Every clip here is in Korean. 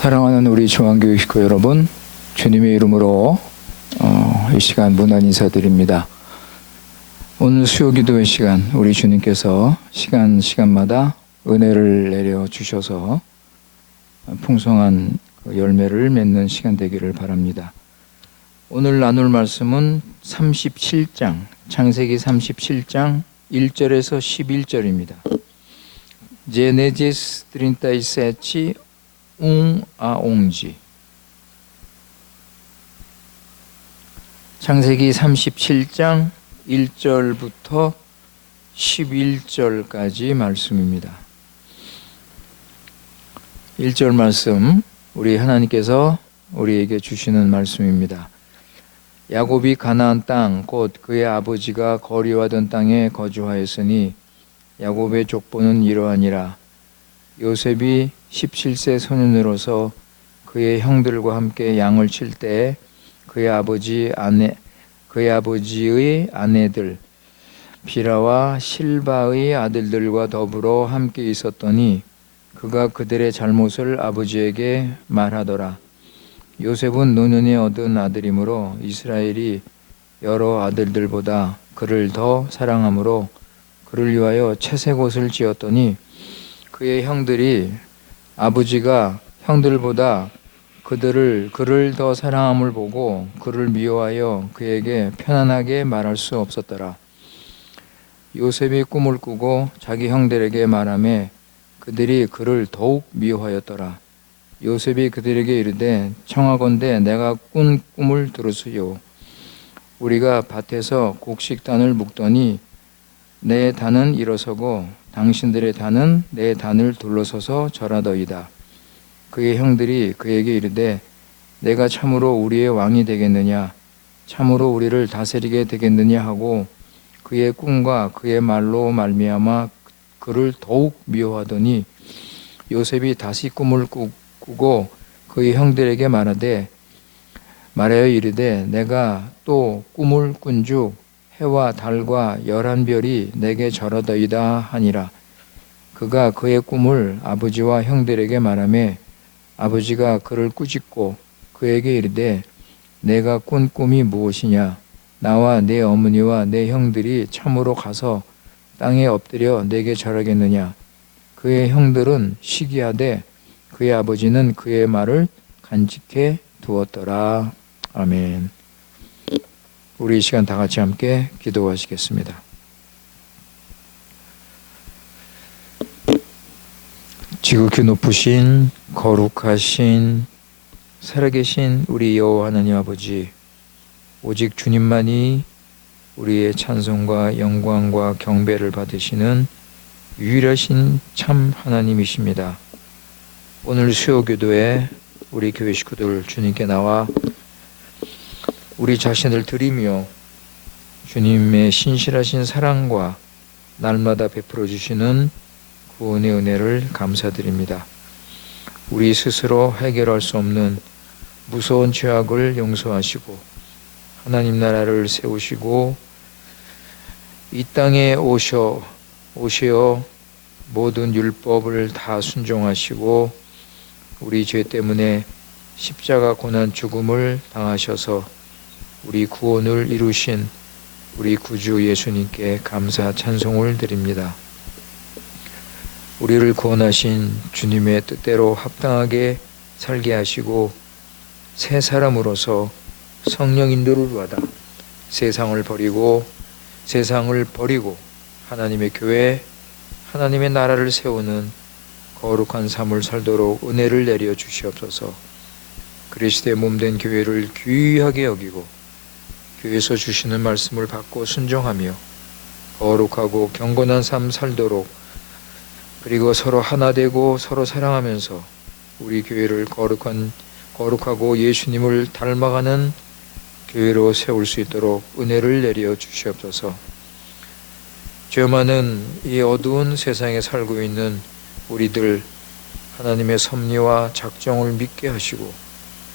사랑하는 우리 중앙교회 식구 여러분, 주님의 이름으로 이 시간 문안 인사드립니다. 오늘 수요기도의 시간, 우리 주님께서 시간마다 은혜를 내려주셔서 풍성한 열매를 맺는 시간 되기를 바랍니다. 오늘 나눌 말씀은 37장, 창세기 37장 1절에서 11절입니다. Gênesis 37, 1 a 11. 창세기 37장 1절부터 11절까지 말씀입니다. 1절 말씀, 우리 하나님께서 우리에게 주시는 말씀입니다. 야곱이 가나안 땅, 곧 그의 아버지가 거류하던 땅에 거주하였으니 야곱의 족보는 이러하니라. 요셉이 17세 소년으로서 그의 형들과 함께 양을 칠 때에 그의 아버지의 아내들 비라와 실바의 아들들과 더불어 함께 있었더니 그가 그들의 잘못을 아버지에게 말하더라. 요셉은 노년에 얻은 아들이므로 이스라엘이 여러 아들들보다 그를 더 사랑하므로 그를 위하여 채색 옷을 지었더니 그의 형들이 아버지가 형들보다 그를 더 사랑함을 보고 그를 미워하여 그에게 편안하게 말할 수 없었더라. 요셉이 꿈을 꾸고 자기 형들에게 말하매 그들이 그를 더욱 미워하였더라. 요셉이 그들에게 이르되 청하건대 내가 꾼 꿈을 들으소요. 우리가 밭에서 곡식단을 묶더니 내 단은 일어서고 당신들의 단은 내 단을 둘러서서 절하더이다. 그의 형들이 그에게 이르되 내가 참으로 우리의 왕이 되겠느냐 참으로 우리를 다스리게 되겠느냐 하고 그의 꿈과 그의 말로 말미암아 그를 더욱 미워하더니 요셉이 다시 꿈을 꾸고 그의 형들에게 말하여 이르되 내가 또 꿈을 꾼즉 해와 달과 11별이 내게 절하더이다 하니라. 그가 그의 꿈을 아버지와 형들에게 말하매 아버지가 그를 꾸짖고 그에게 이르되 내가 꾼 꿈이 무엇이냐 나와 내 어머니와 내 형들이 참으로 가서 땅에 엎드려 내게 절하겠느냐. 그의 형들은 시기하되 그의 아버지는 그의 말을 간직해 두었더라. 아멘. 우리 이 시간 다 같이 함께 기도하시겠습니다. 지극히 높으신 거룩하신 살아계신 우리 여호와 하나님 아버지, 오직 주님만이 우리의 찬송과 영광과 경배를 받으시는 유일하신 참 하나님이십니다. 오늘 수요기도에 우리 교회 식구들 주님께 나와 우리 자신을 드리며 주님의 신실하신 사랑과 날마다 베풀어 주시는 구원의 은혜를 감사드립니다. 우리 스스로 해결할 수 없는 무서운 죄악을 용서하시고 하나님 나라를 세우시고 이 땅에 오셔 모든 율법을 다 순종하시고 우리 죄 때문에 십자가 고난 죽음을 당하셔서 우리 구원을 이루신 우리 구주 예수님께 감사 찬송을 드립니다. 우리를 구원하신 주님의 뜻대로 합당하게 살게 하시고 새 사람으로서 성령 인도를 받아 세상을 버리고 하나님의 교회, 하나님의 나라를 세우는 거룩한 삶을 살도록 은혜를 내려 주시옵소서. 그리스도의 몸된 교회를 귀하게 여기고 교회에서 주시는 말씀을 받고 순종하며 거룩하고 경건한 삶 살도록, 그리고 서로 하나 되고 서로 사랑하면서 우리 교회를 거룩하고 예수님을 닮아가는 교회로 세울 수 있도록 은혜를 내려 주시옵소서. 죄 많은 이 어두운 세상에 살고 있는 우리들 하나님의 섭리와 작정을 믿게 하시고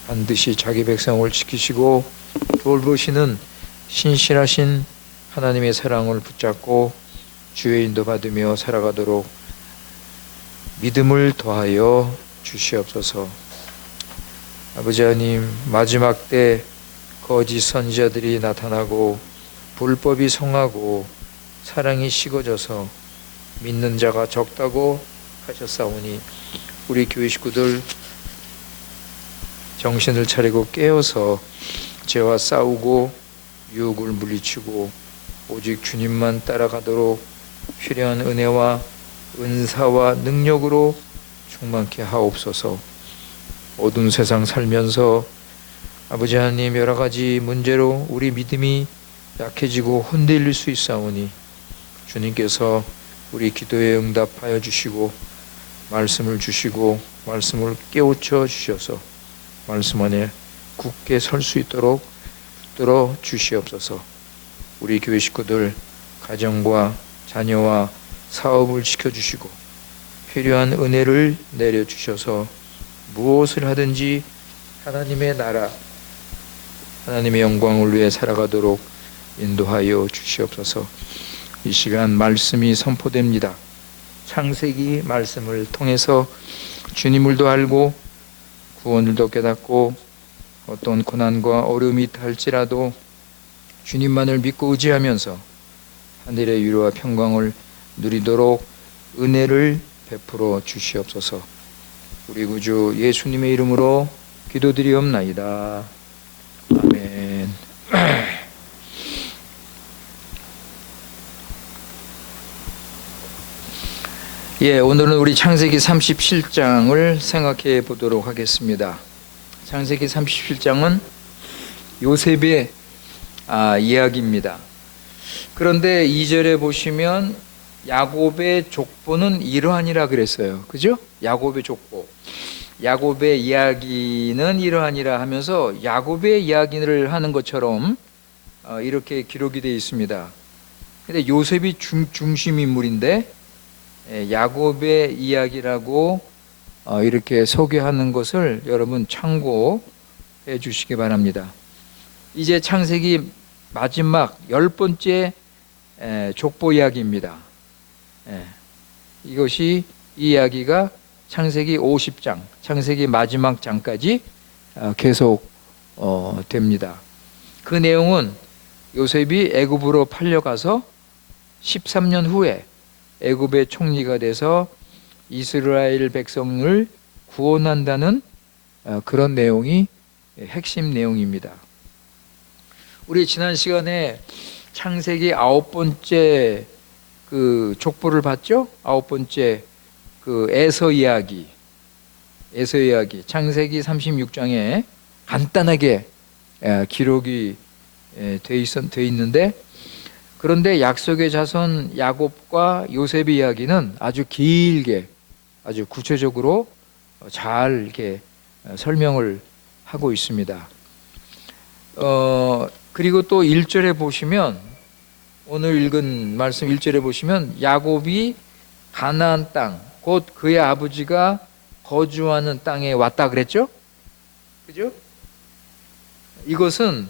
반드시 자기 백성을 지키시고 돌보시는 신실하신 하나님의 사랑을 붙잡고 주의 인도받으며 살아가도록 믿음을 더하여 주시옵소서. 아버지 하나님, 마지막 때 거짓 선지자들이 나타나고 불법이 성하고 사랑이 식어져서 믿는 자가 적다고 하셨사오니 우리 교회 식구들 정신을 차리고 깨어서 죄와 싸우고 유혹을 물리치고 오직 주님만 따라가도록 필요한 은혜와 은사와 능력으로 충만케 하옵소서. 어두운 세상 살면서 아버지 하나님, 여러 가지 문제로 우리 믿음이 약해지고 흔들릴 수 있사오니 주님께서 우리 기도에 응답하여 주시고 말씀을 주시고 말씀을 깨우쳐 주셔서 말씀 안에 굳게 설 수 있도록 붙들어 주시옵소서. 우리 교회 식구들 가정과 자녀와 사업을 지켜주시고 필요한 은혜를 내려주셔서 무엇을 하든지 하나님의 나라, 하나님의 영광을 위해 살아가도록 인도하여 주시옵소서. 이 시간 말씀이 선포됩니다. 창세기 말씀을 통해서 주님을도 알고 구원을도 깨닫고 어떤 고난과 어려움이 있다 할지라도 주님만을 믿고 의지하면서 하늘의 위로와 평강을 누리도록 은혜를 베풀어 주시옵소서. 우리 구주 예수님의 이름으로 기도드리옵나이다. 아멘. 오늘은 우리 창세기 37장을 생각해 보도록 하겠습니다. 창세기 37장은 요셉의 이야기입니다. 그런데 2절에 보시면 야곱의 족보는 이러하니라 그랬어요. 그죠? 야곱의 족보. 야곱의 이야기는 이러하니라 하면서 야곱의 이야기를 하는 것처럼 이렇게 기록이 되어 있습니다. 근데 요셉이 중심 인물인데 야곱의 이야기라고 이렇게 소개하는 것을 여러분 참고해 주시기 바랍니다. 이제 창세기 마지막 10번째 족보 이야기입니다. 이것이 이 이야기가 창세기 50장, 창세기 마지막 장까지 계속 됩니다. 그 내용은 요셉이 애굽으로 팔려가서 13년 후에 애굽의 총리가 돼서 이스라엘 백성을 구원한다는 그런 내용이 핵심 내용입니다. 우리 지난 시간에 창세기 9번째 그 족보를 봤죠? 9번째 그 에서 이야기, 창세기 36장에 간단하게 기록이 돼 있는데, 그런데 약속의 자손 야곱과 요셉의 이야기는 아주 길게, 아주 구체적으로 잘 이렇게 설명을 하고 있습니다. 그리고 또 1절에 보시면, 오늘 읽은 말씀 1절에 보시면 야곱이 가나안 땅, 곧 그의 아버지가 거주하는 땅에 왔다 그랬죠? 그죠? 이것은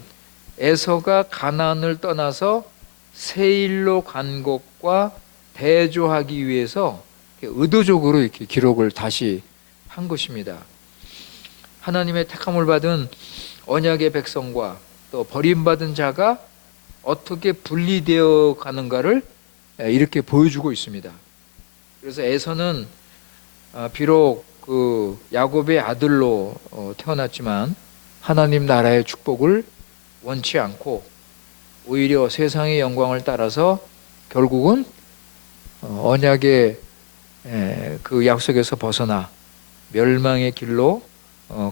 에서가 가나안을 떠나서 세일로 간 것과 대조하기 위해서 의도적으로 이렇게 기록을 다시 한 것입니다. 하나님의 택함을 받은 언약의 백성과 또 버림받은 자가 어떻게 분리되어 가는가를 이렇게 보여주고 있습니다. 그래서 에서는 비록 그 야곱의 아들로 태어났지만 하나님 나라의 축복을 원치 않고 오히려 세상의 영광을 따라서 결국은 언약의 그 약속에서 벗어나 멸망의 길로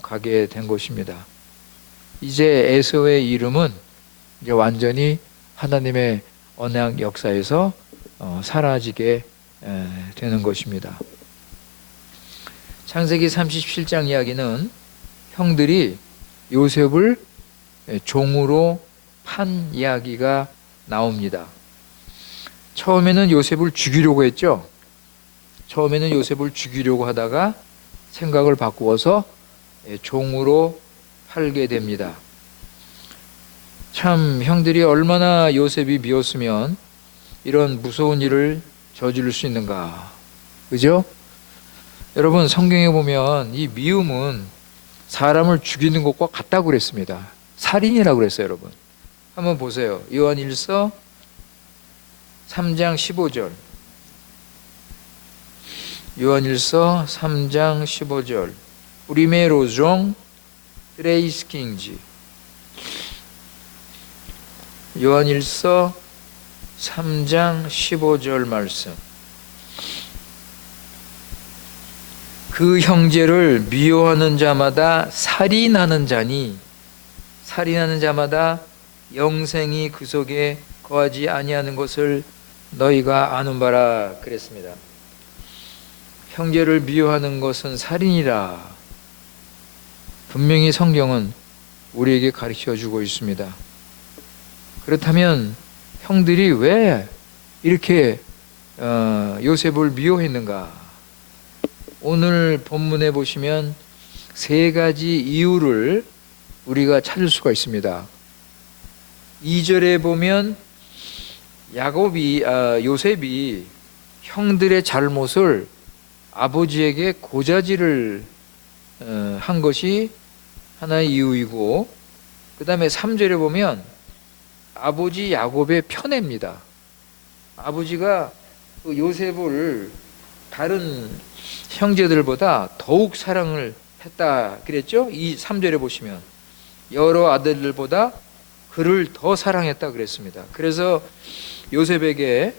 가게 된 것입니다. 이제 에서의 이름은 이제 완전히 하나님의 언약 역사에서 사라지게 되는 것입니다. 창세기 37장 이야기는 형들이 요셉을 종으로 판 이야기가 나옵니다. 처음에는 요셉을 죽이려고 했죠. 처음에는 요셉을 죽이려고 하다가 생각을 바꾸어서 종으로 팔게 됩니다. 참 형들이 얼마나 요셉이 미웠으면 이런 무서운 일을 저지를 수 있는가, 그죠? 여러분, 성경에 보면 이 미움은 사람을 죽이는 것과 같다고 그랬습니다. 살인이라고 그랬어요. 여러분, 한번 보세요. 요한일서 3장 15절. 요한일서 3장 15절. 프리메로종 트레이스킹지. 요한일서 3장 15절 말씀. 그 형제를 미워하는 자마다 살인하는 자니 살인하는 자마다 영생이 그 속에 거하지 아니하는 것을 너희가 아는 바라 그랬습니다. 형제를 미워하는 것은 살인이라 분명히 성경은 우리에게 가르쳐 주고 있습니다. 그렇다면 형들이 왜 이렇게 요셉을 미워했는가? 오늘 본문에 보시면 세 가지 이유를 우리가 찾을 수가 있습니다. 2절에 보면 요셉이 형들의 잘못을 아버지에게 고자질을 한 것이 하나의 이유이고, 그 다음에 3절에 보면 아버지 야곱의 편애입니다. 아버지가 그 요셉을 다른 형제들보다 더욱 사랑을 했다 그랬죠? 이 3절에 보시면 여러 아들들보다 그를 더 사랑했다 그랬습니다. 그래서 요셉에게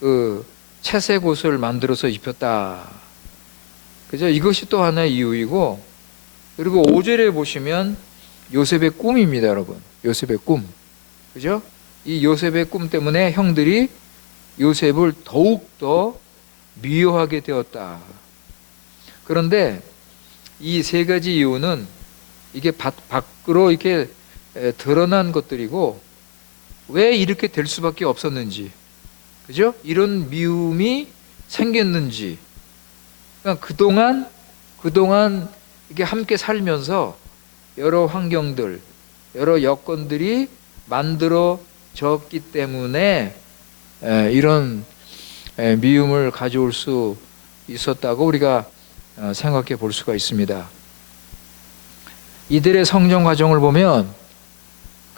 그 채색 옷을 만들어서 입혔다. 그죠? 이것이 또 하나의 이유이고, 그리고 5절에 보시면 요셉의 꿈입니다, 여러분. 요셉의 꿈. 그죠? 이 요셉의 꿈 때문에 형들이 요셉을 더욱더 미워하게 되었다. 그런데 이 세 가지 이유는 이게 밖으로 이렇게 드러난 것들이고, 왜 이렇게 될 수밖에 없었는지, 그죠? 이런 미움이 생겼는지, 그러니까 그동안 이게 함께 살면서 여러 환경들, 여러 여건들이 만들어졌기 때문에 이런 미움을 가져올 수 있었다고 우리가 생각해 볼 수가 있습니다. 이들의 성장 과정을 보면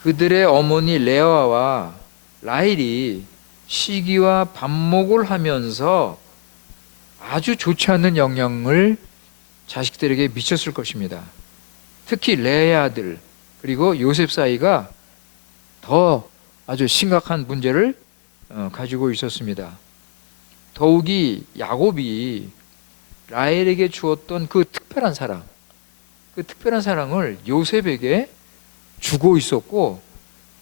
그들의 어머니 레아와 라헬이 시기와 반목을 하면서 아주 좋지 않은 영향을 자식들에게 미쳤을 것입니다. 특히 레아의 아들 그리고 요셉 사이가 더 아주 심각한 문제를 가지고 있었습니다. 더욱이 야곱이 라헬에게 주었던 그 특별한 사랑, 그 특별한 사랑을 요셉에게 주고 있었고,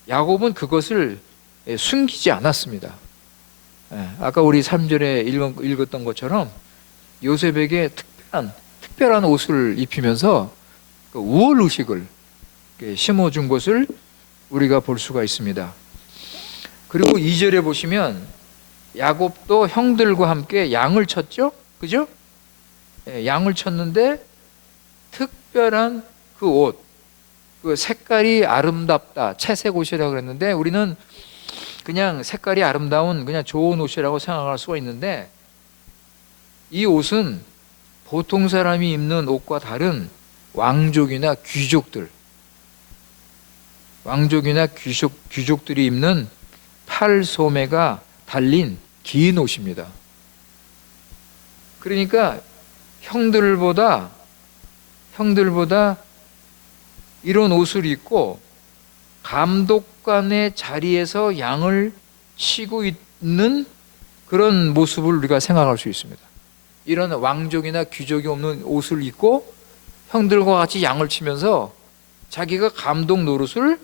야곱은 그것을 숨기지 않았습니다. 아까 우리 3절에 읽었던 것처럼 요셉에게 특별한 옷을 입히면서 그 우월 의식을 심어준 것을 우리가 볼 수가 있습니다. 그리고 2절에 보시면 야곱도 형들과 함께 양을 쳤죠? 그죠? 양을 쳤는데 특별한 그 옷, 그 색깔이 아름답다, 채색 옷이라고 그랬는데 우리는 그냥 색깔이 아름다운 그냥 좋은 옷이라고 생각할 수가 있는데, 이 옷은 보통 사람이 입는 옷과 다른 왕족이나 귀족들이 입는 팔소매가 달린 긴 옷입니다. 그러니까 형들보다 이런 옷을 입고 감독관의 자리에서 양을 치고 있는 그런 모습을 우리가 생각할 수 있습니다. 이런 왕족이나 귀족이 없는 옷을 입고 형들과 같이 양을 치면서 자기가 감독 노릇을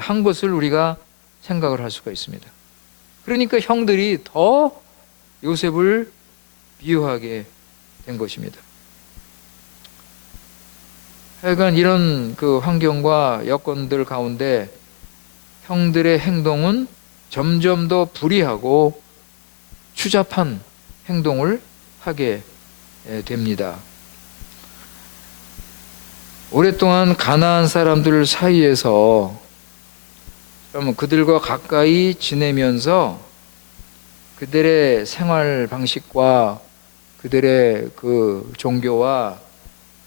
한 것을 우리가 생각을 할 수가 있습니다. 그러니까 형들이 더 요셉을 미워하게 된 것입니다. 하여간 이런 그 환경과 여건들 가운데 형들의 행동은 점점 더 불의하고 추잡한 행동을 하게 됩니다. 오랫동안 가나안 사람들 사이에서 그들과 가까이 지내면서 그들의 생활 방식과 그들의 그 종교와,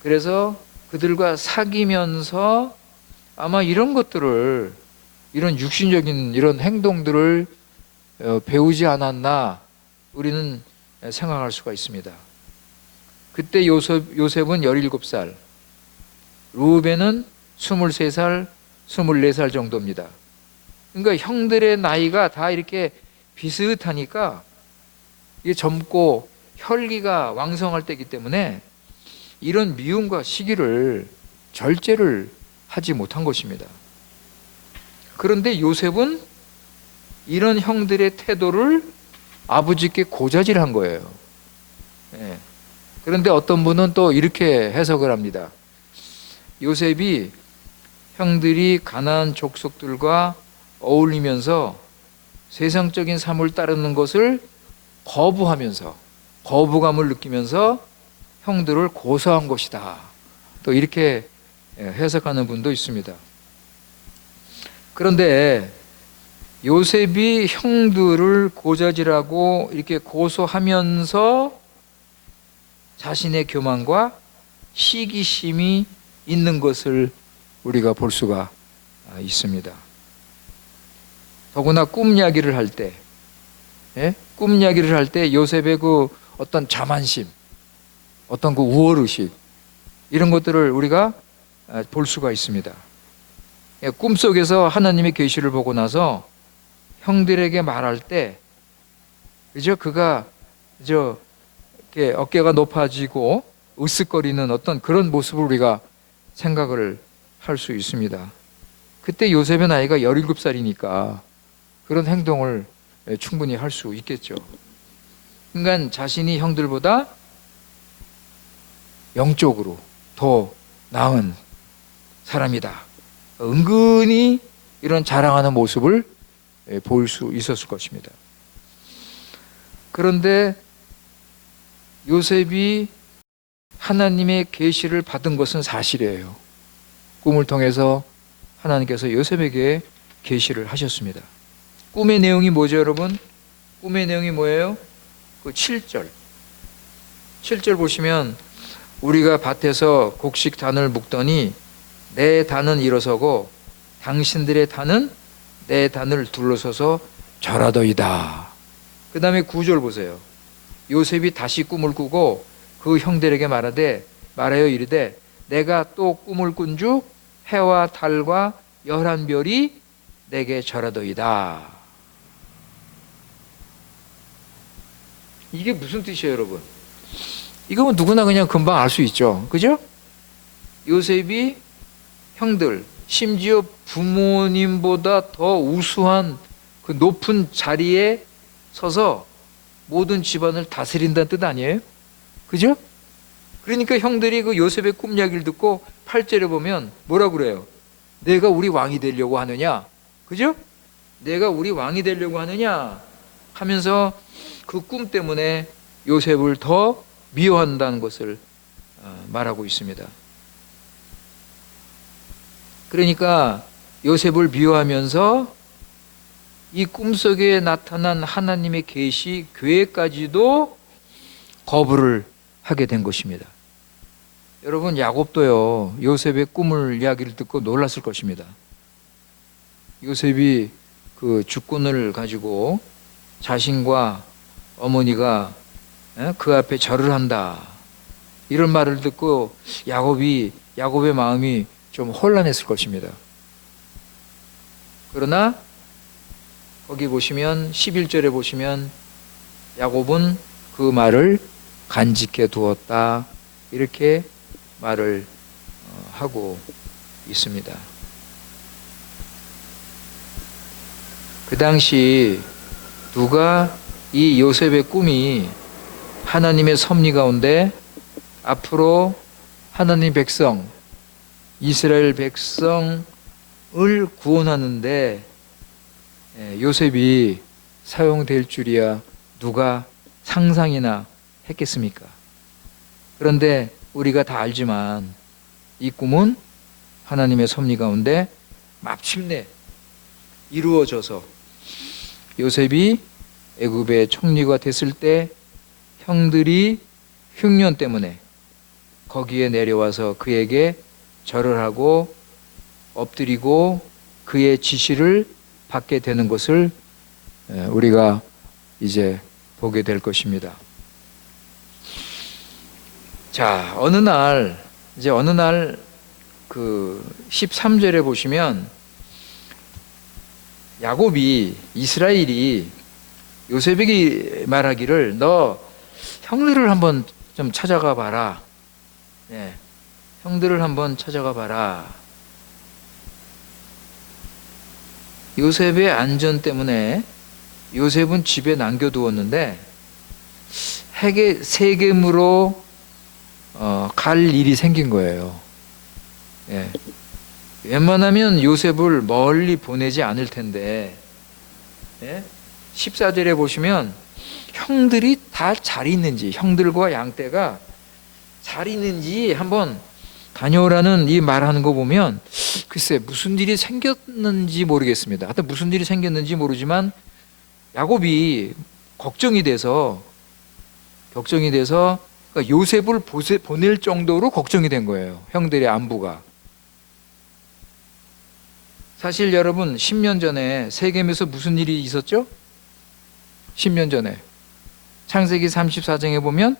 그래서 그들과 사귀면서 아마 이런 것들을, 이런 육신적인 이런 행동들을 배우지 않았나 우리는 생각할 수가 있습니다. 그때 요셉은 17살, 루벤은 23살, 24살 정도입니다. 그러니까 형들의 나이가 다 이렇게 비슷하니까 이게 젊고 혈기가 왕성할 때이기 때문에 이런 미움과 시기를 절제를 하지 못한 것입니다. 그런데 요셉은 이런 형들의 태도를 아버지께 고자질한 거예요. 그런데 어떤 분은 또 이렇게 해석을 합니다. 요셉이 형들이 가나안 족속들과 어울리면서 세상적인 삶을 따르는 것을 거부감을 느끼면서 형들을 고소한 것이다. 또 이렇게 해석하는 분도 있습니다. 그런데 요셉이 형들을 고자질하고 이렇게 고소하면서 자신의 교만과 시기심이 있는 것을 우리가 볼 수가 있습니다. 더구나 꿈 이야기를 할 때, 꿈 이야기를 할 때 요셉의 그 어떤 자만심, 어떤 그 우월의식, 이런 것들을 우리가 볼 수가 있습니다. 꿈속에서 하나님의 계시를 보고 나서 형들에게 말할 때, 그죠? 그가 이렇게 어깨가 높아지고 으쓱거리는 어떤 그런 모습을 우리가 생각을 할 수 있습니다. 그때 요셉의 나이가 17살이니까 그런 행동을 충분히 할 수 있겠죠. 그러니까 자신이 형들보다 영적으로 더 나은 사람이다, 은근히 이런 자랑하는 모습을 보일 수 있었을 것입니다. 그런데 요셉이 하나님의 계시를 받은 것은 사실이에요. 꿈을 통해서 하나님께서 요셉에게 계시를 하셨습니다. 꿈의 내용이 뭐죠, 여러분? 꿈의 내용이 뭐예요? 그 7절. 7절 보시면 우리가 밭에서 곡식 단을 묶더니 내 단은 일어서고 당신들의 단은 내 단을 둘러서서 절하더이다. 그 다음에 9절 보세요. 요셉이 다시 꿈을 꾸고 그 형들에게 말하여 이르되 내가 또 꿈을 꾼즉 해와 달과 11별이 내게 절하더이다. 이게 무슨 뜻이에요, 여러분? 이거 누구나 그냥 금방 알 수 있죠. 그죠? 요셉이 형들, 심지어 부모님보다 더 우수한 그 높은 자리에 서서 모든 집안을 다스린다는 뜻 아니에요? 그죠? 그러니까 형들이 그 요셉의 꿈 이야기를 듣고 8절에 보면 뭐라 그래요? 내가 우리 왕이 되려고 하느냐? 그죠? 내가 우리 왕이 되려고 하느냐? 하면서 그 꿈 때문에 요셉을 더 미워한다는 것을 말하고 있습니다. 그러니까 요셉을 미워하면서 이 꿈속에 나타난 하나님의 계시 교회까지도 거부를 하게 된 것입니다. 여러분, 야곱도요 요셉의 꿈을 이야기를 듣고 놀랐을 것입니다. 요셉이 그 주권을 가지고 자신과 어머니가 그 앞에 절을 한다, 이런 말을 듣고 야곱의 마음이 좀 혼란했을 것입니다. 그러나 거기 보시면 11절에 보시면 야곱은 그 말을 간직해 두었다, 이렇게 말을 하고 있습니다. 그 당시 누가 이 요셉의 꿈이 하나님의 섭리 가운데 앞으로 하나님 백성, 이스라엘 백성을 구원하는데 요셉이 사용될 줄이야 누가 상상이나 했겠습니까? 그런데 우리가 다 알지만 이 꿈은 하나님의 섭리 가운데 마침내 이루어져서 요셉이 애굽의 총리가 됐을 때 형들이 흉년 때문에 거기에 내려와서 그에게 절을 하고 엎드리고 그의 지시를 받게 되는 것을 우리가 이제 보게 될 것입니다. 자, 어느 날 그 13절에 보시면 야곱이, 이스라엘이 요셉에게 말하기를 너 형들을 한번 좀 찾아가 봐라. 형들을 한번 찾아가 봐라. 요셉의 안전 때문에 요셉은 집에 남겨두었는데 세겜으로 갈 일이 생긴 거예요. 웬만하면 요셉을 멀리 보내지 않을 텐데 14절에 보시면 형들이 다 잘 있는지, 형들과 양떼가 잘 있는지 한번 다녀오라는 이 말하는 거 보면 글쎄 무슨 일이 생겼는지 모르겠습니다. 하여튼 무슨 일이 생겼는지 모르지만 야곱이 걱정이 돼서 그러니까 요셉을 보낼 정도로 걱정이 된 거예요. 형들의 안부가. 사실 여러분 10년 전에 세겜에서 무슨 일이 있었죠? 10년 전에 창세기 34장에 보면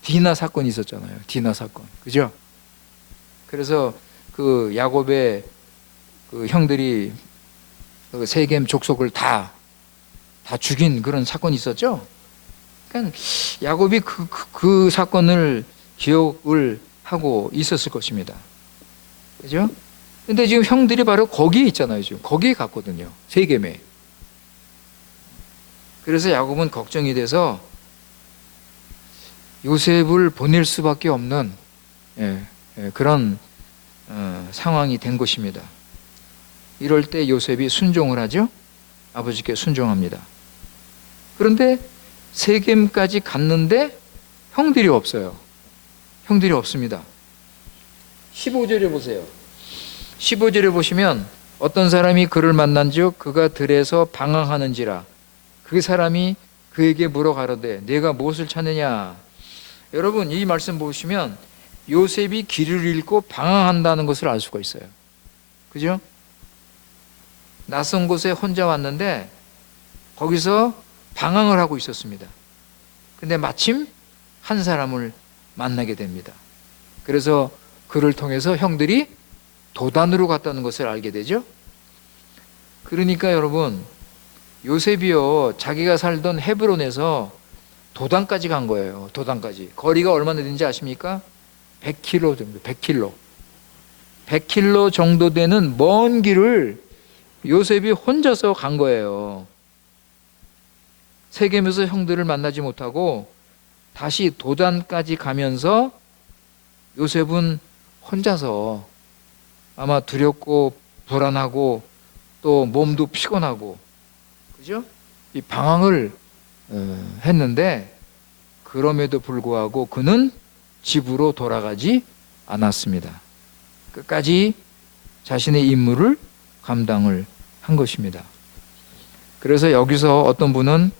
디나 사건이 있었잖아요. 디나 사건. 그죠? 그래서 그 야곱의 그 형들이 그 세겜 족속을 다 죽인 그런 사건이 있었죠. 그러니까 야곱이 그 사건을 기억을 하고 있었을 것입니다. 그죠? 근데 지금 형들이 바로 거기에 있잖아요. 지금 거기에 갔거든요. 세겜에. 그래서 야곱은 걱정이 돼서 요셉을 보낼 수밖에 없는 그런 상황이 된 것입니다. 이럴 때 요셉이 순종을 하죠. 아버지께 순종합니다. 그런데 세겜까지 갔는데 형들이 없어요. 형들이 없습니다. 15절에 보세요. 15절에 보시면 어떤 사람이 그를 만난즉 그가 들에서 방황하는지라 그 사람이 그에게 물어 가로되 내가 무엇을 찾느냐. 여러분 이 말씀 보시면 요셉이 길을 잃고 방황한다는 것을 알 수가 있어요. 그죠? 낯선 곳에 혼자 왔는데 거기서 방황을 하고 있었습니다. 근데 마침 한 사람을 만나게 됩니다. 그래서 그를 통해서 형들이 도단으로 갔다는 것을 알게 되죠. 그러니까 여러분 요셉이요 자기가 살던 헤브론에서 도단까지 간 거예요. 도단까지. 거리가 얼마나 되는지 아십니까? 100km 정도. 100km 정도 되는 먼 길을 요셉이 혼자서 간 거예요. 세겜에서 형들을 만나지 못하고 다시 도단까지 가면서 요셉은 혼자서 아마 두렵고 불안하고 또 몸도 피곤하고 그죠? 이 방황을 했는데 그럼에도 불구하고 그는 집으로 돌아가지 않았습니다. 끝까지 자신의 임무를 감당을 한 것입니다. 그래서 여기서 어떤 분은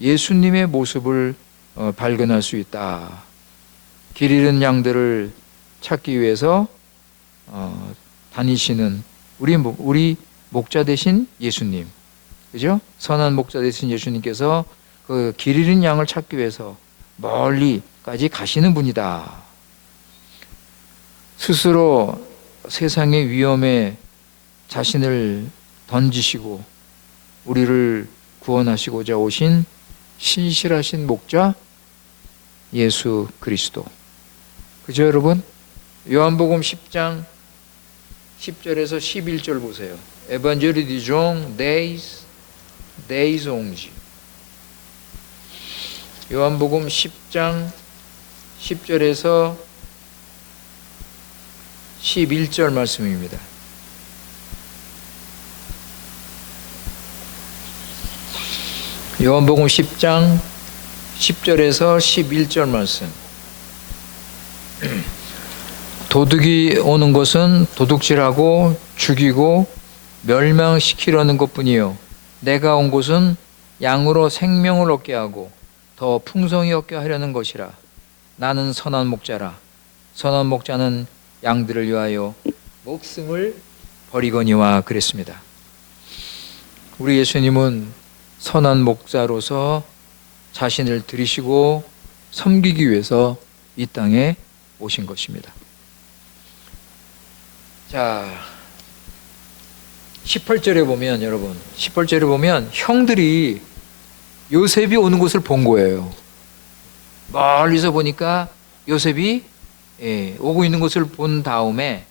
예수님의 모습을 발견할 수 있다. 길 잃은 양들을 찾기 위해서 다니시는 우리 목자 되신 예수님, 그죠? 선한 목자 되신 예수님께서 그 길 잃은 양을 찾기 위해서 멀리까지 가시는 분이다. 스스로 세상의 위험에 자신을 던지시고 우리를 구원하시고자 오신 신실하신 목자 예수 그리스도. 그죠 여러분? 요한복음 10장 10절에서 11절 보세요. Évangile de Jean 10:11. 요한복음 10장 10절에서 11절 말씀입니다. 요한복음 10장 10절에서 11절 말씀. 도둑이 오는 것은 도둑질하고 죽이고 멸망시키려는 것뿐이요 내가 온 것은 양으로 생명을 얻게 하고 더 풍성히 얻게 하려는 것이라. 나는 선한 목자라. 선한 목자는 양들을 위하여 목숨을 버리거니와 그랬습니다. 우리 예수님은 선한 목자로서 자신을 드리시고 섬기기 위해서 이 땅에 오신 것입니다. 자, 18절에 보면 여러분 18절에 보면 형들이 요셉이 오는 것을 본 거예요. 멀리서 보니까 요셉이 오고 있는 것을 본 다음에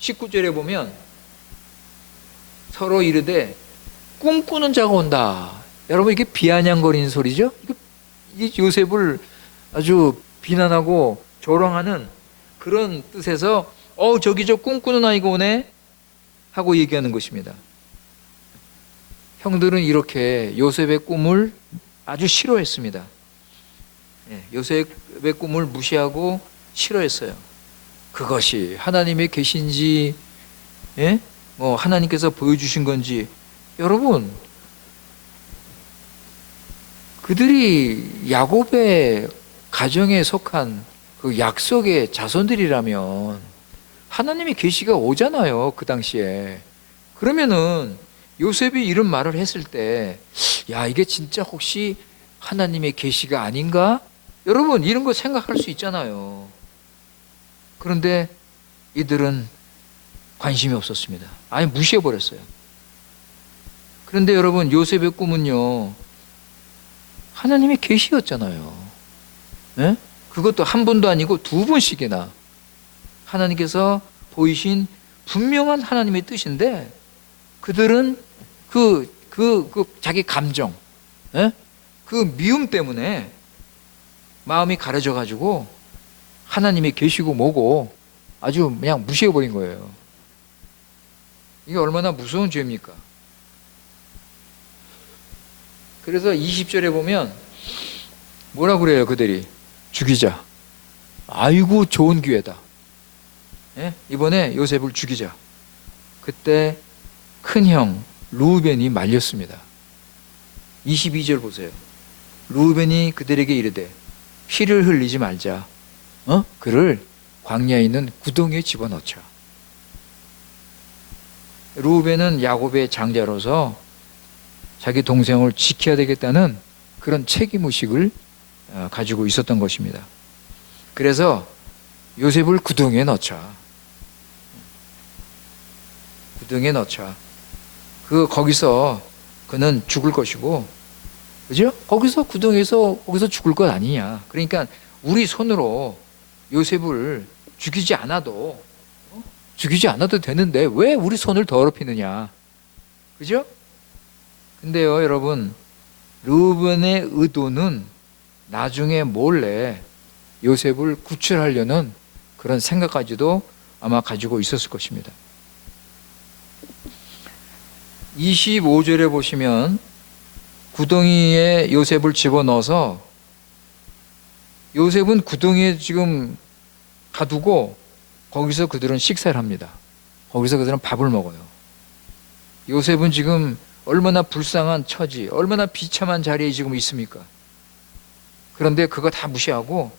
19절에 보면 서로 이르되 꿈꾸는 자가 온다. 여러분 이게 비아냥거리는 소리죠? 이게 요셉을 아주 비난하고 조롱하는 그런 뜻에서 저기 저 꿈꾸는 아이가 오네 하고 얘기하는 것입니다. 형들은 이렇게 요셉의 꿈을 아주 싫어했습니다. 요셉의 꿈을 무시하고 싫어했어요. 그것이 하나님의 계신지, 예? 뭐 하나님께서 보여주신 건지, 여러분, 그들이 야곱의 가정에 속한 그 약속의 자손들이라면 하나님의 계시가 오잖아요, 그 당시에. 그러면은 요셉이 이런 말을 했을 때, 야, 이게 진짜 혹시 하나님의 계시가 아닌가? 여러분, 이런 거 생각할 수 있잖아요. 그런데 이들은 관심이 없었습니다. 아예 무시해버렸어요. 그런데 여러분, 요셉의 꿈은요, 하나님의 계시였잖아요. 예? 그것도 한 번도 아니고 두 번씩이나 하나님께서 보이신 분명한 하나님의 뜻인데, 그들은 자기 감정, 예? 그 미움 때문에 마음이 가려져 가지고 하나님이 계시고 뭐고 아주 그냥 무시해버린 거예요. 이게 얼마나 무서운 죄입니까? 그래서 20절에 보면 뭐라 그래요, 그들이? 죽이자. 아이고, 좋은 기회다. 예? 이번에 요셉을 죽이자. 그때 큰형 르우벤이 말렸습니다. 22절 보세요. 르우벤이 그들에게 이르되 피를 흘리지 말자. 그를 광야에 있는 구덩이에 집어넣자. 르우벤은 야곱의 장자로서 자기 동생을 지켜야 되겠다는 그런 책임의식을 가지고 있었던 것입니다. 그래서 요셉을 구덩이에 넣자. 구덩이에 넣자. 거기서 그는 죽을 것이고, 그죠? 거기서 죽을 것 아니냐. 그러니까 우리 손으로 요셉을 죽이지 않아도 되는데 왜 우리 손을 더럽히느냐. 그죠? 근데요, 여러분, 르우벤의 의도는 나중에 몰래 요셉을 구출하려는 그런 생각까지도 아마 가지고 있었을 것입니다. 25절에 보시면 구덩이에 요셉을 집어넣어서 요셉은 구덩이에 지금 가두고 거기서 그들은 식사를 합니다. 거기서 그들은 밥을 먹어요. 요셉은 지금 얼마나 불쌍한 처지, 얼마나 비참한 자리에 지금 있습니까? 그런데 그거 다 무시하고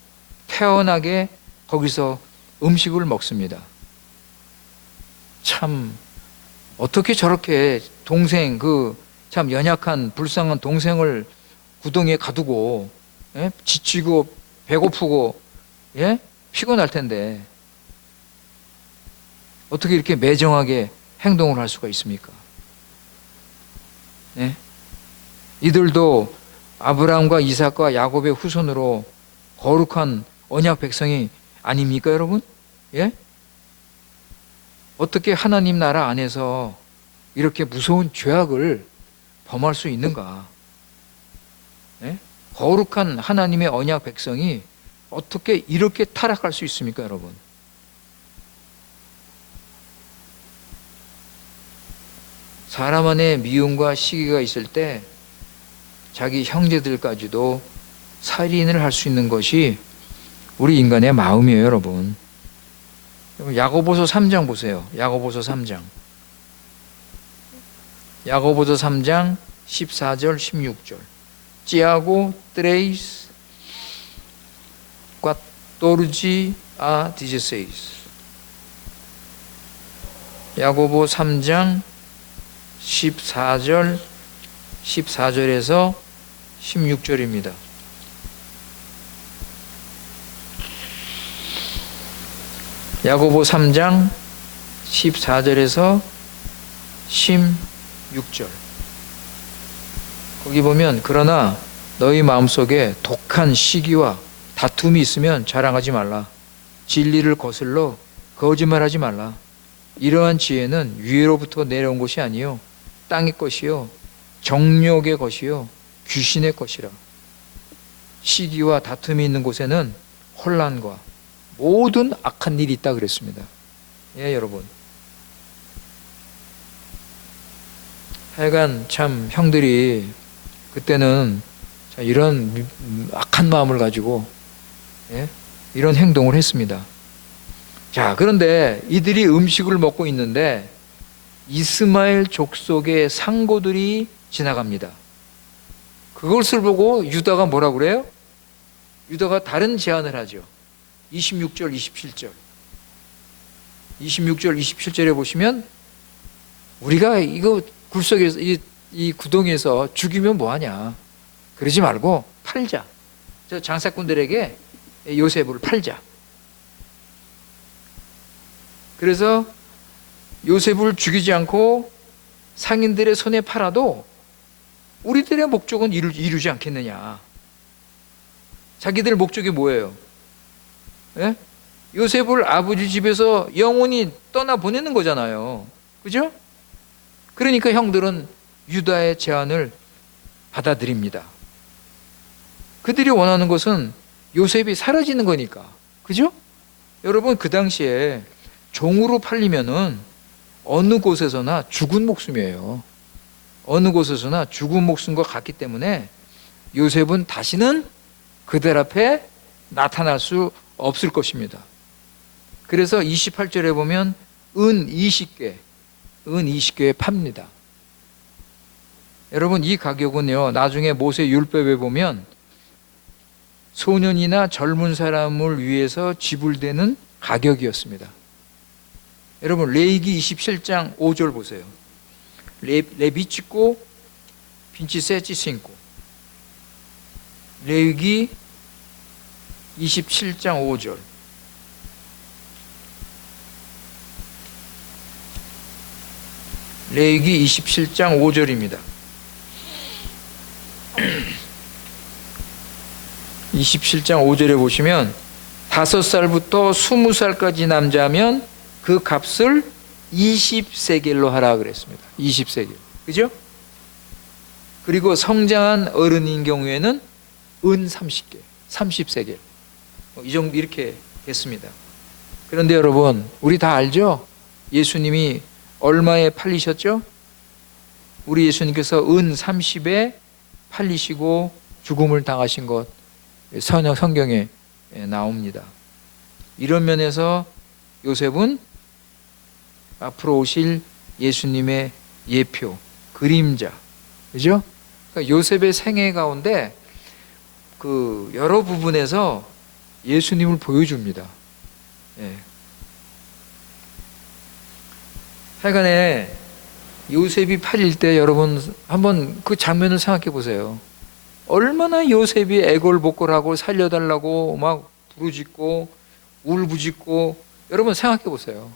태연하게 거기서 음식을 먹습니다. 참, 어떻게 저렇게 동생, 참 연약한 불쌍한 동생을 구덩이에 가두고, 예? 지치고 배고프고, 예? 피곤할 텐데 어떻게 이렇게 매정하게 행동을 할 수가 있습니까? 네? 이들도 아브라함과 이삭과 야곱의 후손으로 거룩한 언약 백성이 아닙니까, 여러분? 예? 어떻게 하나님 나라 안에서 이렇게 무서운 죄악을 범할 수 있는가? 예? 거룩한 하나님의 언약 백성이 어떻게 이렇게 타락할 수 있습니까, 여러분? 사람 안에 미움과 시기가 있을 때 자기 형제들까지도 살인을 할 수 있는 것이 우리 인간의 마음이에요, 여러분. 야고보서 3장 보세요. 야고보서 3장. 야고보서 3장 14절 16절. 찌아고 트레이스 꽈토르지 아 디제세이스. 야고보 3장 14절에서 16절입니다. 야고보 3장 14절에서 16절. 거기 보면 그러나 너희 마음속에 독한 시기와 다툼이 있으면 자랑하지 말라. 진리를 거슬러 거짓말하지 말라. 이러한 지혜는 위로부터 내려온 것이 아니요 땅의 것이요 정욕의 것이요 귀신의 것이라. 시기와 다툼이 있는 곳에는 혼란과 모든 악한 일이 있다 그랬습니다. 예, 여러분. 하여간 참 형들이 그때는 이런 악한 마음을 가지고, 예? 이런 행동을 했습니다. 자, 그런데 이들이 음식을 먹고 있는데 이스마엘 족속의 상고들이 지나갑니다. 그것을 보고 유다가 뭐라 그래요? 유다가 다른 제안을 하죠. 26절, 27절. 26절, 27절에 보시면 우리가 이거 굴속에서 이 구덩이에서 죽이면 뭐하냐. 그러지 말고 팔자. 저 장사꾼들에게 요셉을 팔자. 그래서 요셉을 죽이지 않고 상인들의 손에 팔아도 우리들의 목적은 이루지 않겠느냐. 자기들 목적이 뭐예요? 예? 요셉을 아버지 집에서 영원히 떠나보내는 거잖아요. 그죠? 그러니까 형들은 유다의 제안을 받아들입니다. 그들이 원하는 것은 요셉이 사라지는 거니까. 그죠? 여러분, 그 당시에 종으로 팔리면은 어느 곳에서나 죽은 목숨이에요. 어느 곳에서나 죽은 목숨과 같기 때문에 요셉은 다시는 그들 앞에 나타날 수 없을 것입니다. 그래서 28절에 보면 은 20개에 팝니다. 여러분, 이 가격은요, 나중에 모세 율법에 보면 소년이나 젊은 사람을 위해서 지불되는 가격이었습니다. 여러분, 레위기 27장 5절 보세요. 레비치고 빈치세치 신고. 레위기 27장 5절. 레위기 27장 5절입니다. 27장 5절에 보시면 5살부터 20살까지 남자면 그 값을 20세겔로 하라 그랬습니다. 20세겔. 그죠? 그리고 성장한 어른인 경우에는 은 30개, 30세겔. 이 정도 이렇게 됐습니다. 그런데 여러분, 우리 다 알죠? 예수님이 얼마에 팔리셨죠? 우리 예수님께서 은 30에 팔리시고 죽음을 당하신 것 성경에 나옵니다. 이런 면에서 요셉은 앞으로 오실 예수님의 예표, 그림자, 그죠? 그러니까 요셉의 생애 가운데 그 여러 부분에서 예수님을 보여줍니다. 예. 하여간에 요셉이 팔릴 때 여러분 한번 그 장면을 생각해 보세요. 얼마나 요셉이 애걸복걸하고 살려달라고 막 부르짖고 울부짖고, 여러분 생각해 보세요.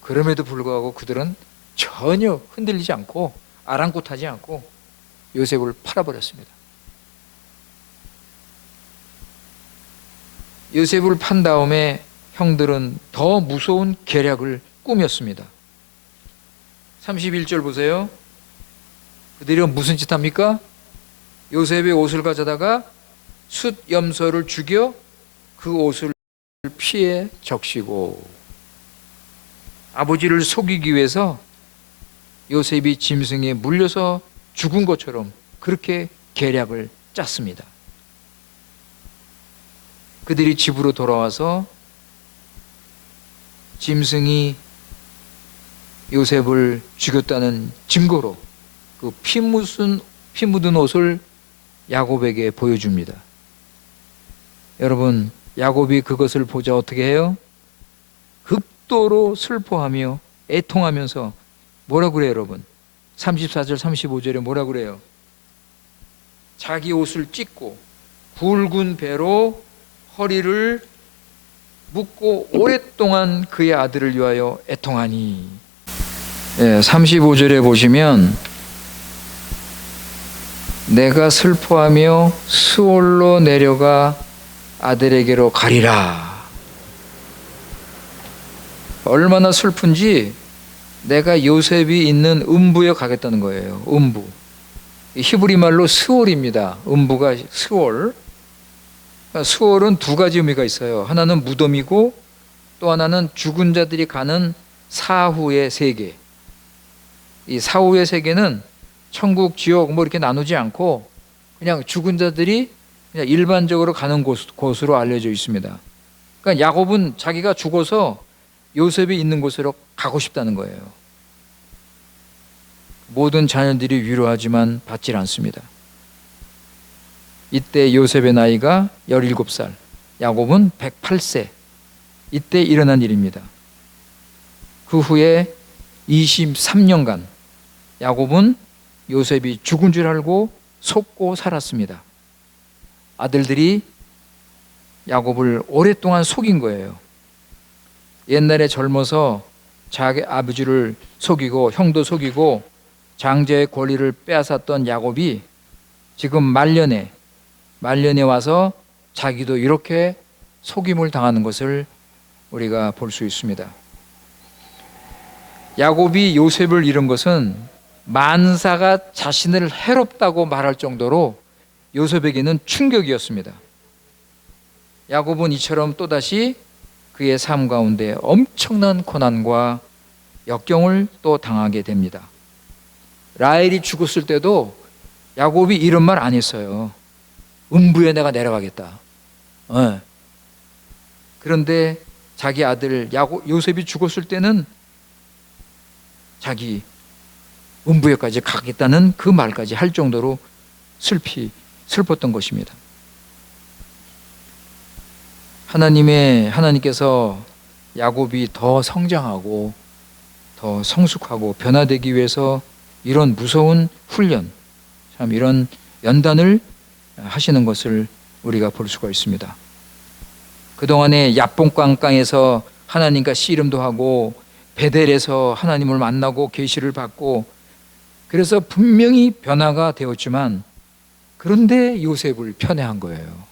그럼에도 불구하고 그들은 전혀 흔들리지 않고 아랑곳하지 않고 요셉을 팔아버렸습니다. 요셉을 판 다음에 형들은 더 무서운 계략을 꾸몄습니다. 31절 보세요. 그들이 무슨 짓 합니까? 요셉의 옷을 가져다가 숫 염소를 죽여 그 옷을 피에 적시고, 아버지를 속이기 위해서 요셉이 짐승에 물려서 죽은 것처럼 그렇게 계략을 짰습니다. 그들이 집으로 돌아와서 짐승이 요셉을 죽였다는 증거로 그 피 묻은 옷을 야곱에게 보여줍니다. 여러분, 야곱이 그것을 보자 어떻게 해요? 극도로 슬퍼하며 애통하면서 뭐라 그래요, 여러분? 34절 35절에 뭐라 그래요? 자기 옷을 찢고 굵은 배로 허리를 묶고 오랫동안 그의 아들을 위하여 애통하니. 35절에 보시면 내가 슬퍼하며 수올로 내려가 아들에게로 가리라. 얼마나 슬픈지 내가 요셉이 있는 음부에 가겠다는 거예요. 음부. 히브리 말로 스올입니다. 음부가 스올. 스올은 두 가지 의미가 있어요. 하나는 무덤이고 또 하나는 죽은 자들이 가는 사후의 세계. 이 사후의 세계는 천국, 지옥 뭐 이렇게 나누지 않고 그냥 죽은 자들이 그냥 일반적으로 가는 곳으로 알려져 있습니다. 그러니까 야곱은 자기가 죽어서 요셉이 있는 곳으로 가고 싶다는 거예요. 모든 자녀들이 위로하지만 받질 않습니다. 이때 요셉의 나이가 17살, 야곱은 108세. 이때 일어난 일입니다. 그 후에 23년간 야곱은 요셉이 죽은 줄 알고 속고 살았습니다. 아들들이 야곱을 오랫동안 속인 거예요. 옛날에 젊어서 자기 아버지를 속이고 형도 속이고 장자의 권리를 빼앗았던 야곱이 지금 말년에 와서 자기도 이렇게 속임을 당하는 것을 우리가 볼 수 있습니다. 야곱이 요셉을 잃은 것은 만사가 자신을 해롭다고 말할 정도로 요셉에게는 충격이었습니다. 야곱은 이처럼 또다시 그의 삶 가운데 엄청난 고난과 역경을 또 당하게 됩니다. 라헬이 죽었을 때도 야곱이 이런 말 안 했어요. 음부에 내가 내려가겠다. 그런데 자기 아들 요셉이 죽었을 때는 자기 음부에까지 가겠다는 그 말까지 할 정도로 슬펐던 것입니다. 하나님께서 야곱이 더 성장하고 더 성숙하고 변화되기 위해서 이런 무서운 훈련, 참 이런 연단을 하시는 것을 우리가 볼 수가 있습니다. 그동안에 야뽕깡깡에서 하나님과 씨름도 하고 베델에서 하나님을 만나고 계시를 받고 그래서 분명히 변화가 되었지만 그런데 요셉을 편애한 거예요.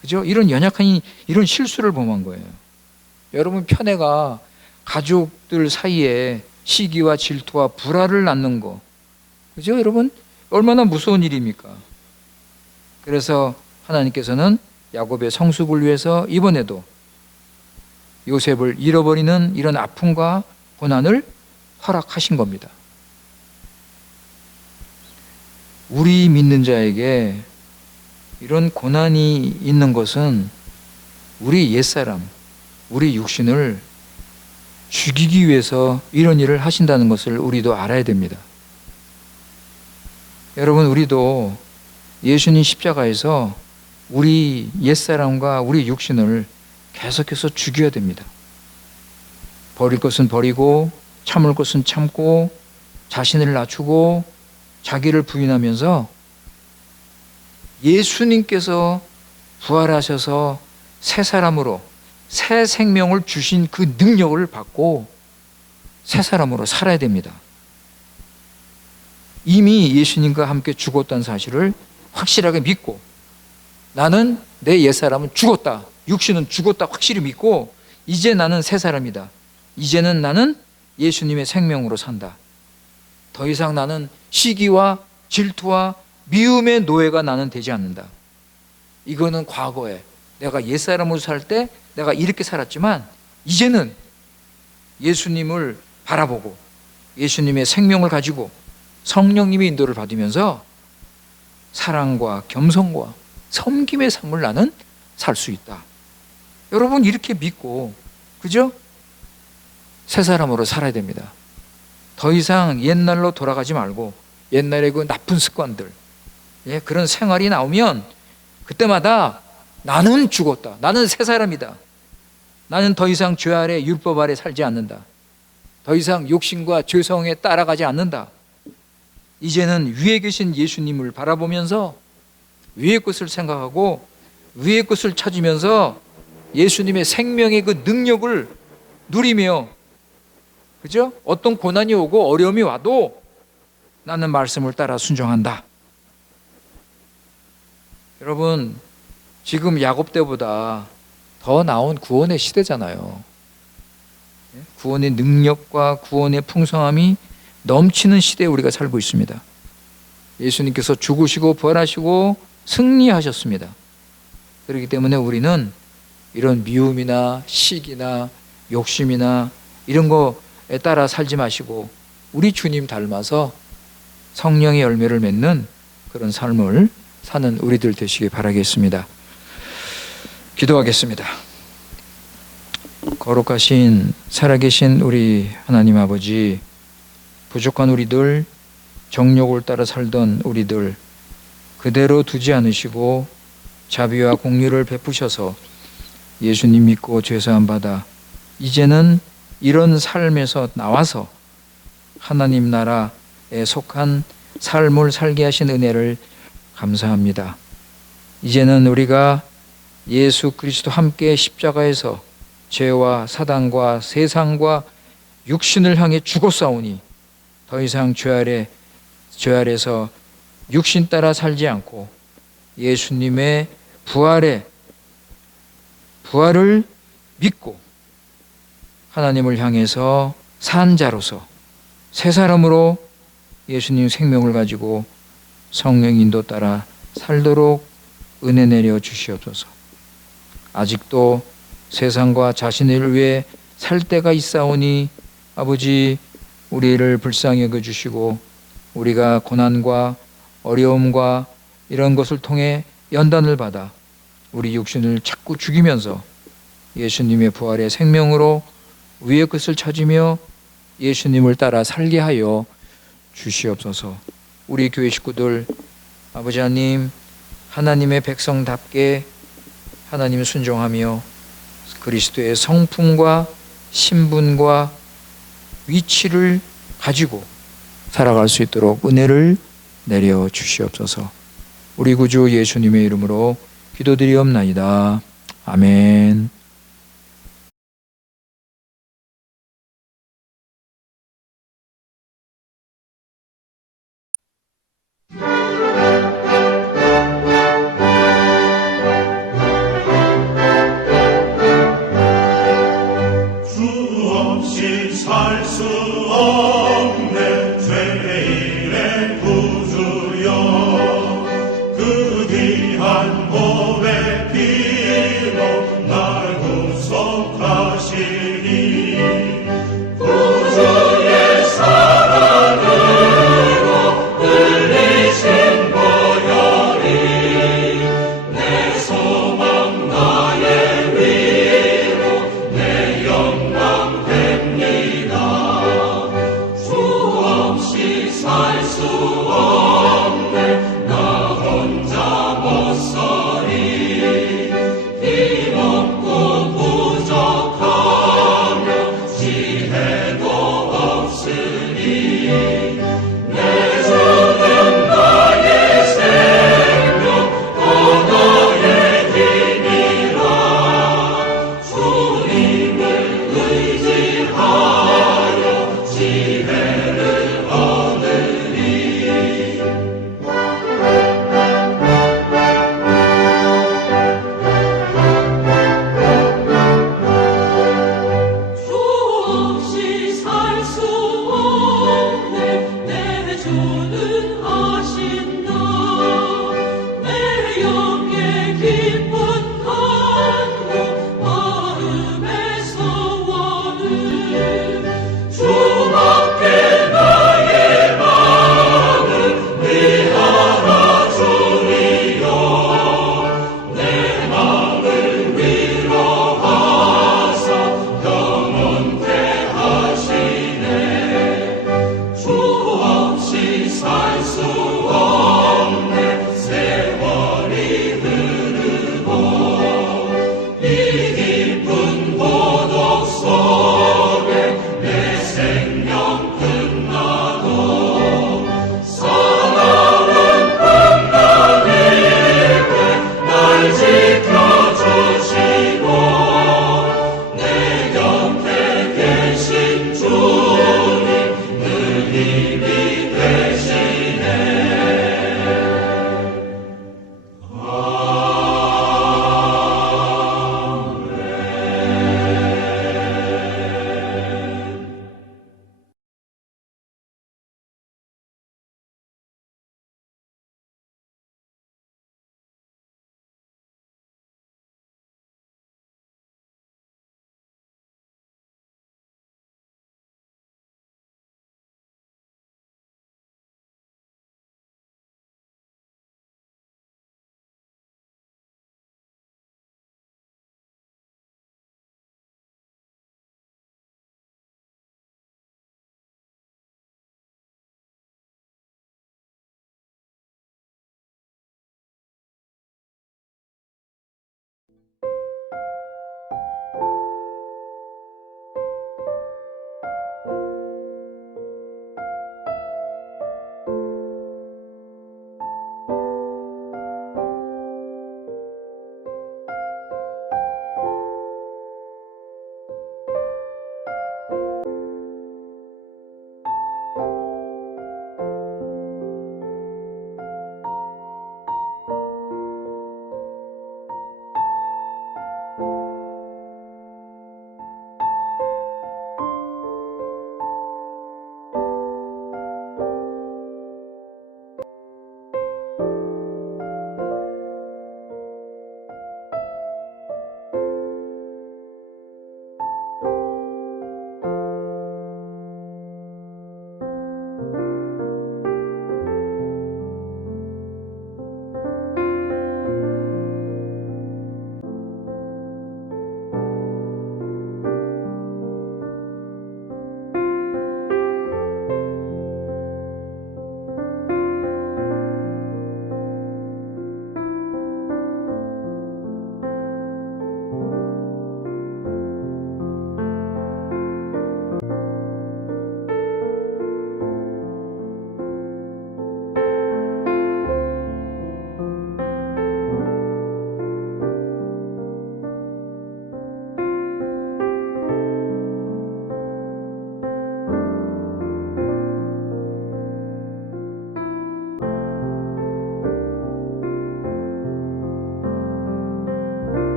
그죠? 이런 연약한 이런 실수를 범한 거예요. 여러분, 편애가 가족들 사이에 시기와 질투와 불화를 낳는 거, 그죠? 여러분, 얼마나 무서운 일입니까? 그래서 하나님께서는 야곱의 성숙을 위해서 이번에도 요셉을 잃어버리는 이런 아픔과 고난을 허락하신 겁니다. 우리 믿는 자에게 이런 고난이 있는 것은 우리 옛사람, 우리 육신을 죽이기 위해서 이런 일을 하신다는 것을 우리도 알아야 됩니다. 여러분, 우리도 예수님 십자가에서 우리 옛사람과 우리 육신을 계속해서 죽여야 됩니다. 버릴 것은 버리고 참을 것은 참고 자신을 낮추고 자기를 부인하면서 예수님께서 부활하셔서 새 사람으로 새 생명을 주신 그 능력을 받고 새 사람으로 살아야 됩니다. 이미 예수님과 함께 죽었다는 사실을 확실하게 믿고 나는 내 옛사람은 죽었다, 육신은 죽었다 확실히 믿고 이제 나는 새 사람이다. 이제는 나는 예수님의 생명으로 산다. 더 이상 나는 시기와 질투와 미움의 노예가 나는 되지 않는다. 이거는 과거에 내가 옛사람으로 살 때 내가 이렇게 살았지만 이제는 예수님을 바라보고 예수님의 생명을 가지고 성령님의 인도를 받으면서 사랑과 겸손과 섬김의 삶을 나는 살 수 있다. 여러분, 이렇게 믿고, 그죠? 새 사람으로 살아야 됩니다. 더 이상 옛날로 돌아가지 말고 옛날의 그 나쁜 습관들, 그런 생활이 나오면 그때마다 나는 죽었다. 나는 새 사람이다. 나는 더 이상 죄 아래 율법 아래 살지 않는다. 더 이상 욕심과 죄성에 따라가지 않는다. 이제는 위에 계신 예수님을 바라보면서 위의 것을 생각하고 위의 것을 찾으면서 예수님의 생명의 그 능력을 누리며, 그죠? 어떤 고난이 오고 어려움이 와도 나는 말씀을 따라 순종한다. 여러분, 지금 야곱 때보다 더 나은 구원의 시대잖아요. 구원의 능력과 구원의 풍성함이 넘치는 시대에 우리가 살고 있습니다. 예수님께서 죽으시고 부활하시고 승리하셨습니다. 그렇기 때문에 우리는 이런 미움이나 시기나 욕심이나 이런 거에 따라 살지 마시고 우리 주님 닮아서 성령의 열매를 맺는 그런 삶을 사는 우리들 되시기 바라겠습니다. 기도하겠습니다. 거룩하신 살아계신 우리 하나님 아버지, 부족한 우리들, 정욕을 따라 살던 우리들 그대로 두지 않으시고 자비와 공유를 베푸셔서 예수님 믿고 죄사함 받아 이제는 이런 삶에서 나와서 하나님 나라에 속한 삶을 살게 하신 은혜를 감사합니다. 이제는 우리가 예수 그리스도 함께 십자가에서 죄와 사단과 세상과 육신을 향해 죽었사오니 더 이상 죄 아래서 육신 따라 살지 않고 예수님의 부활을 믿고 하나님을 향해서 산 자로서 새 사람으로 예수님 생명을 가지고 성령 인도 따라 살도록 은혜 내려 주시옵소서. 아직도 세상과 자신을 위해 살 때가 있사오니 아버지, 우리를 불쌍히 여겨주시고 우리가 고난과 어려움과 이런 것을 통해 연단을 받아 우리 육신을 자꾸 죽이면서 예수님의 부활의 생명으로 위의 것을 찾으며 예수님을 따라 살게 하여 주시옵소서. 우리 교회 식구들, 아버지 하나님, 하나님의 백성답게 하나님 순종하며 그리스도의 성품과 신분과 위치를 가지고 살아갈 수 있도록 은혜를 내려 주시옵소서. 우리 구주 예수님의 이름으로 기도드리옵나이다. 아멘. 살 수 없네 나 혼자 못 살